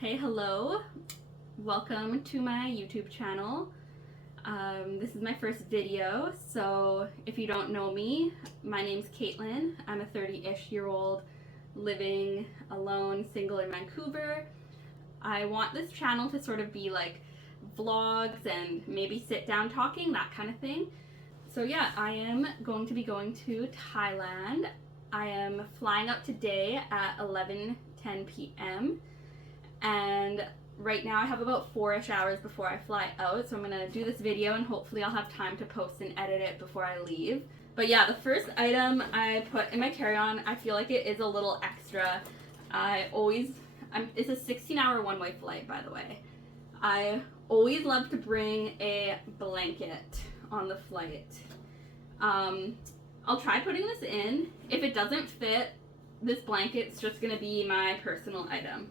Hey, hello. Welcome to my YouTube channel. This is my first video, so if you don't know me, my name's Caitlin. I'm a 30-ish-year-old living alone, single in Vancouver. I want this channel to sort of be like vlogs and maybe sit down talking, that kind of thing. So yeah, I am going to be going to Thailand. I am flying out today at 11:10 p.m. and right now I have about 4-ish hours before I fly out, so I'm gonna do this video and hopefully I'll have time to post and edit it before I leave. But yeah, the first item I put in my carry-on, I feel like it is a little extra. It's a 16-hour one-way flight, by the way. I always love to bring a blanket on the flight. I'll try putting this in. If it doesn't fit, this blanket's just gonna be my personal item.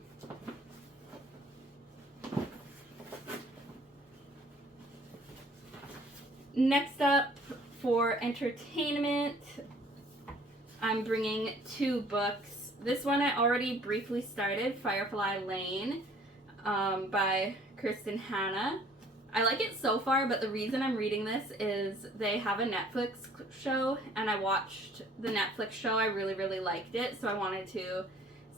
Next up, for entertainment, I'm bringing 2 books. This one I already briefly started, Firefly Lane, by Kristen Hanna. I like it so far, but the reason I'm reading this is they have a Netflix show, and I watched the Netflix show. I really, really liked it, so I wanted to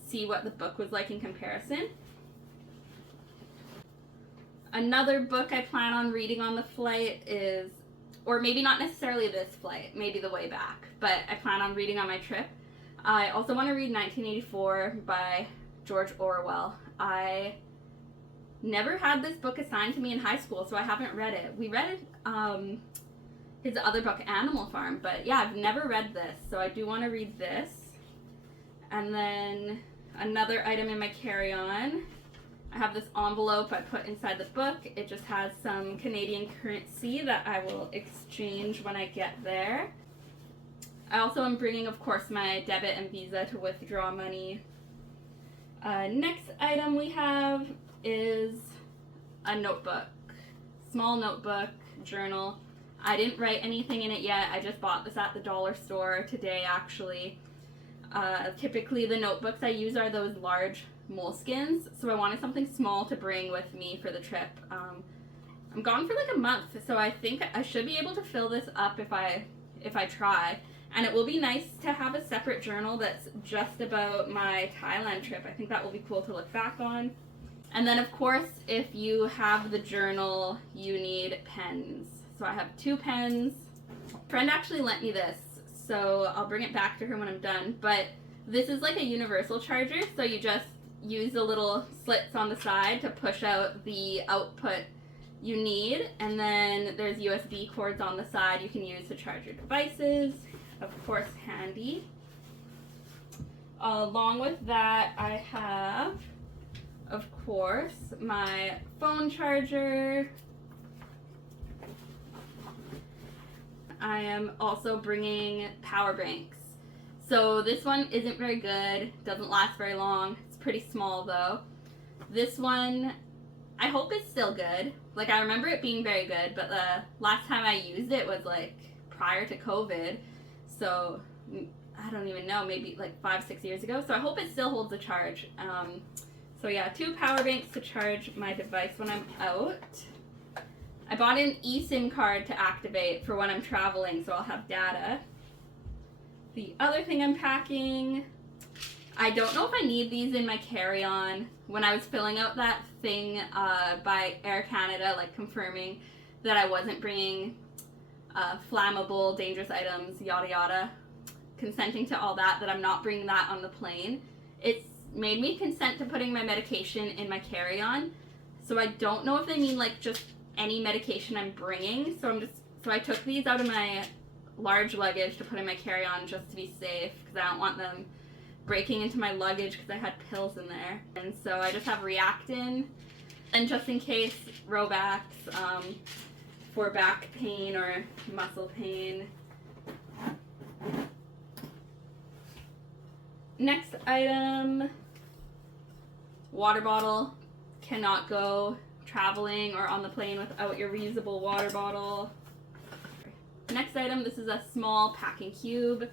see what the book was like in comparison. Another book I plan on reading on the flight is, or maybe not necessarily this flight, maybe the way back, but I plan on reading on my trip. I also want to read 1984 by George Orwell. I never had this book assigned to me in high school, so I haven't read it. We read his other book, Animal Farm, but yeah, I've never read this, so I do want to read this. And then another item in my carry-on, I have this envelope I put inside the book. It just has some Canadian currency that I will exchange when I get there. I also am bringing, of course, my debit and Visa to withdraw money. Next item we have is a notebook. Small notebook, journal. I didn't write anything in it yet. I just bought this at the dollar store today, actually. Typically the notebooks I use are those large moleskins, so I wanted something small to bring with me for the trip. I'm gone for like a month, so I think I should be able to fill this up if I try. And it will be nice to have a separate journal that's just about my Thailand trip. I think that will be cool to look back on. And then of course, if you have the journal, you need pens. So I have 2 pens. A friend actually lent me this, so I'll bring it back to her when I'm done. But this is like a universal charger, so you just use the little slits on the side to push out the output you need, and then there's USB cords on the side you can use to charge your devices. Of course, handy. Along with that, I have, of course, my phone charger. I am also bringing power banks. So this one isn't very good, doesn't last very long. It's pretty small though. This one, I hope it's still good. Like, I remember it being very good, but the last time I used it was like prior to COVID. So I don't even know, maybe like 5-6 years ago. So I hope it still holds a charge. So yeah, 2 power banks to charge my device when I'm out. I bought an eSIM card to activate for when I'm traveling, so I'll have data. The other thing I'm packing, I don't know if I need these in my carry-on. When I was filling out that thing by Air Canada, like confirming that I wasn't bringing flammable, dangerous items, yada yada, consenting to all that I'm not bringing that on the plane, it's made me consent to putting my medication in my carry-on. So I don't know if they mean like just any medication I'm bringing. So I took these out of my large luggage to put in my carry-on just to be safe, because I don't want them breaking into my luggage because I had pills in there. And so I just have Reactin, and just in case, Robax for back pain or muscle pain. Next item, water bottle. Cannot go traveling or on the plane without your reusable water bottle. Next item, this is a small packing cube.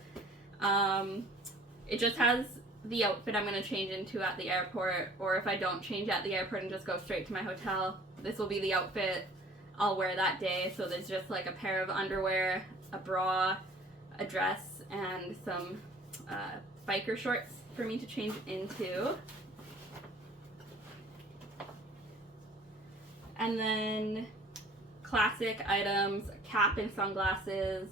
It just has the outfit I'm going to change into at the airport, or if I don't change at the airport and just go straight to my hotel, this will be the outfit I'll wear that day. So there's just like a pair of underwear, a bra, a dress, and some biker shorts for me to change into. And then classic items, cap and sunglasses.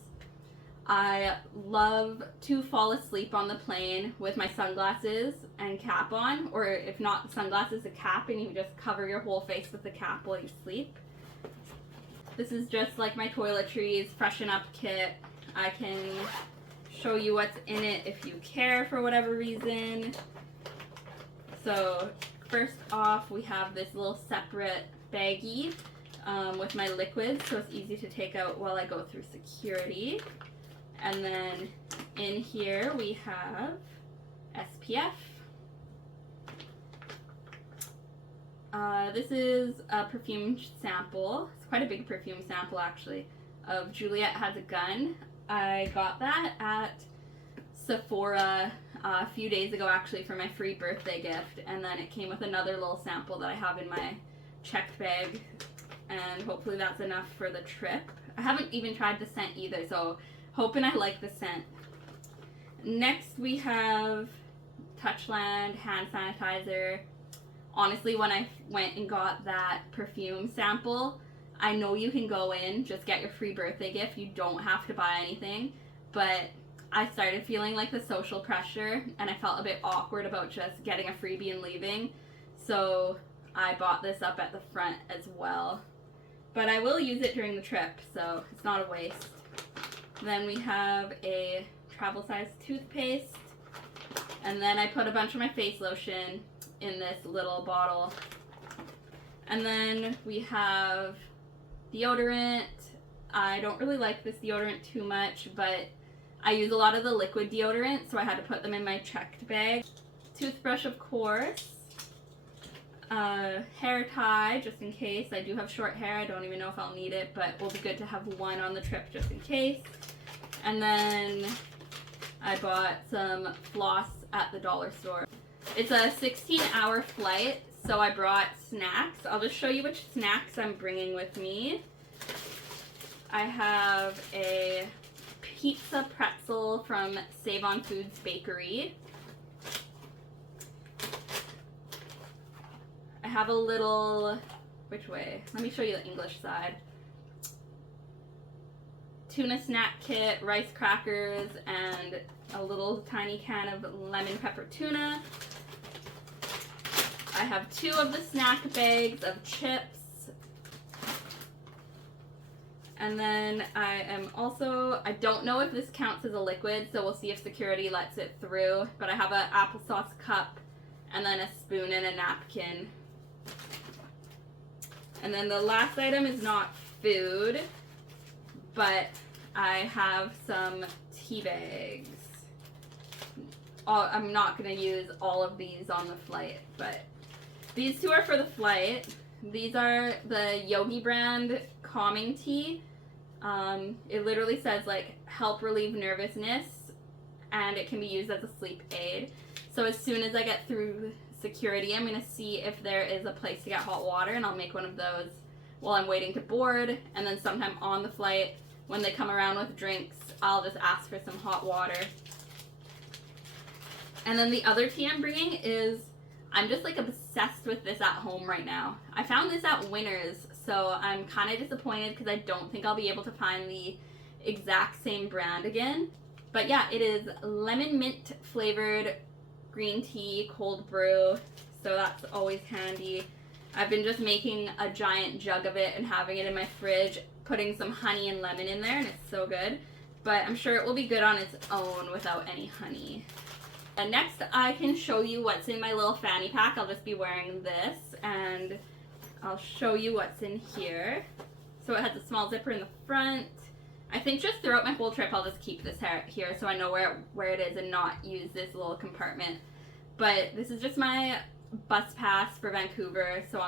I love to fall asleep on the plane with my sunglasses and cap on, or if not sunglasses, a cap, and you just cover your whole face with the cap while you sleep. This is just like my toiletries freshen up kit. I can show you what's in it if you care for whatever reason. So first off, we have this little separate baggie with my liquids, so it's easy to take out while I go through security. And then in here we have SPF. This is a perfume sample. It's quite a big perfume sample actually, of Juliet Has a Gun. I got that at Sephora a few days ago actually for my free birthday gift, and then it came with another little sample that I have in my checked bag, and hopefully that's enough for the trip. I haven't even tried the scent either, so hoping I like the scent. Next we have Touchland hand sanitizer. Honestly, when I went and got that perfume sample, I know you can go in, just get your free birthday gift. You don't have to buy anything. But I started feeling like the social pressure, and I felt a bit awkward about just getting a freebie and leaving. So I bought this up at the front as well. But I will use it during the trip, so it's not a waste. Then we have a travel size toothpaste, and then I put a bunch of my face lotion in this little bottle. And then we have deodorant. I don't really like this deodorant too much, but I use a lot of the liquid deodorant, so I had to put them in my checked bag. Toothbrush, of course. Hair tie, just in case. I do have short hair. I don't even know if I'll need it, but it will be good to have one on the trip just in case. And then I bought some floss at the dollar store. It's a 16-hour flight, so I brought snacks. I'll just show you which snacks I'm bringing with me. I have a pizza pretzel from Save On Foods Bakery. I have a little, which way? Let me show you the English side. Tuna snack kit, rice crackers, and a little tiny can of lemon pepper tuna. I have 2 of the snack bags of chips. And then I am also, I don't know if this counts as a liquid, so we'll see if security lets it through, but I have an applesauce cup and then a spoon and a napkin. And then the last item is not food, but I have some tea bags. I'm not going to use all of these on the flight, but these 2 are for the flight. These are the Yogi brand calming tea. It literally says like help relieve nervousness, and it can be used as a sleep aid. So as soon as I get through security, I'm going to see if there is a place to get hot water, and I'll make one of those while I'm waiting to board. And then sometime on the flight, when they come around with drinks, I'll just ask for some hot water. And then the other tea I'm bringing is, I'm just like obsessed with this at home right now. I found this at Winners, so I'm kind of disappointed because I don't think I'll be able to find the exact same brand again. But yeah, it is lemon mint flavored green tea, cold brew, so that's always handy. I've been just making a giant jug of it and having it in my fridge, putting some honey and lemon in there, and it's so good. But I'm sure it will be good on its own without any honey. And next I can show you what's in my little fanny pack. I'll just be wearing this, and I'll show you what's in here. So it has a small zipper in the front. I think just throughout my whole trip I'll just keep this here so I know where it is and not use this little compartment. But this is just my bus pass for Vancouver. So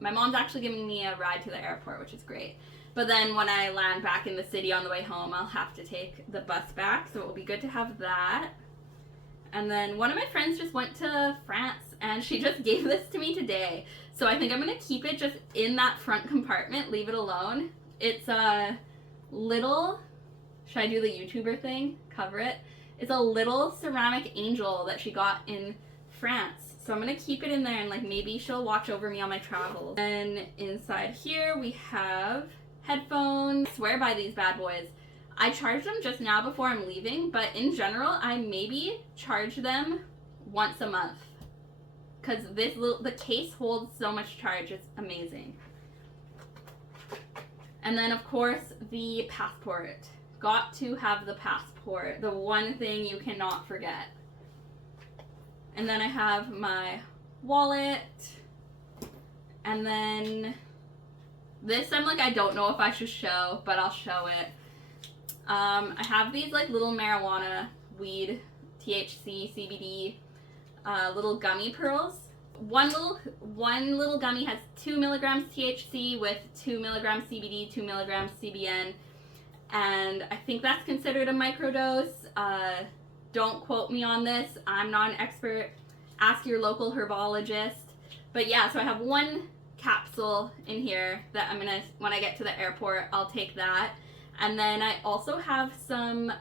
my mom's actually giving me a ride to the airport, which is great. But then when I land back in the city on the way home, I'll have to take the bus back. So it will be good to have that. And then one of my friends just went to France and she just gave this to me today. So I think I'm going to keep it just in that front compartment, leave it alone. It's a little, should I do the YouTuber thing? Cover it? It's a little ceramic angel that she got in France. So I'm going to keep it in there and like maybe she'll watch over me on my travels. And inside here we have headphones. I swear by these bad boys. I charge them just now before I'm leaving, but in general, I maybe charge them once a month. Because the case holds so much charge, it's amazing. And then of course, the passport. Got to have the passport, the one thing you cannot forget. And then I have my wallet. And then this I'm like, I don't know if I should show, but I'll show it. I have these like little marijuana, weed, THC, CBD, little gummy pearls. One little gummy has 2 milligrams THC with 2 milligrams CBD, 2 milligrams CBN, and I think that's considered a microdose. Don't quote me on this. I'm not an expert. Ask your local herbologist. But yeah, so I have one capsule in here that I'm gonna, when I get to the airport, I'll take that. And then I also have some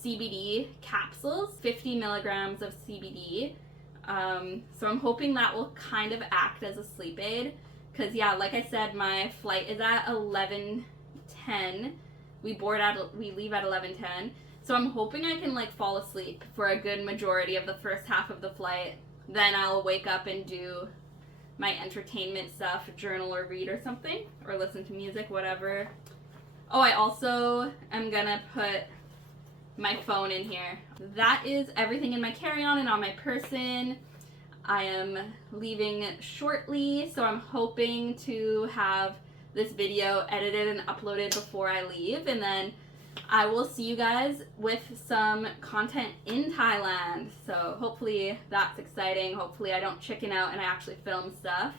CBD capsules, 50 milligrams of CBD. So I'm hoping that will kind of act as a sleep aid. Because yeah, like I said, my flight is at 11:10. We leave at 11:10. So I'm hoping I can like fall asleep for a good majority of the first half of the flight. Then I'll wake up and do my entertainment stuff, journal or read or something, or listen to music, whatever. Oh, I also am gonna put my phone in here. That is everything in my carry-on and on my person. I am leaving shortly, so I'm hoping to have this video edited and uploaded before I leave, and then I will see you guys with some content in Thailand. So hopefully that's exciting. Hopefully I don't chicken out and I actually film stuff.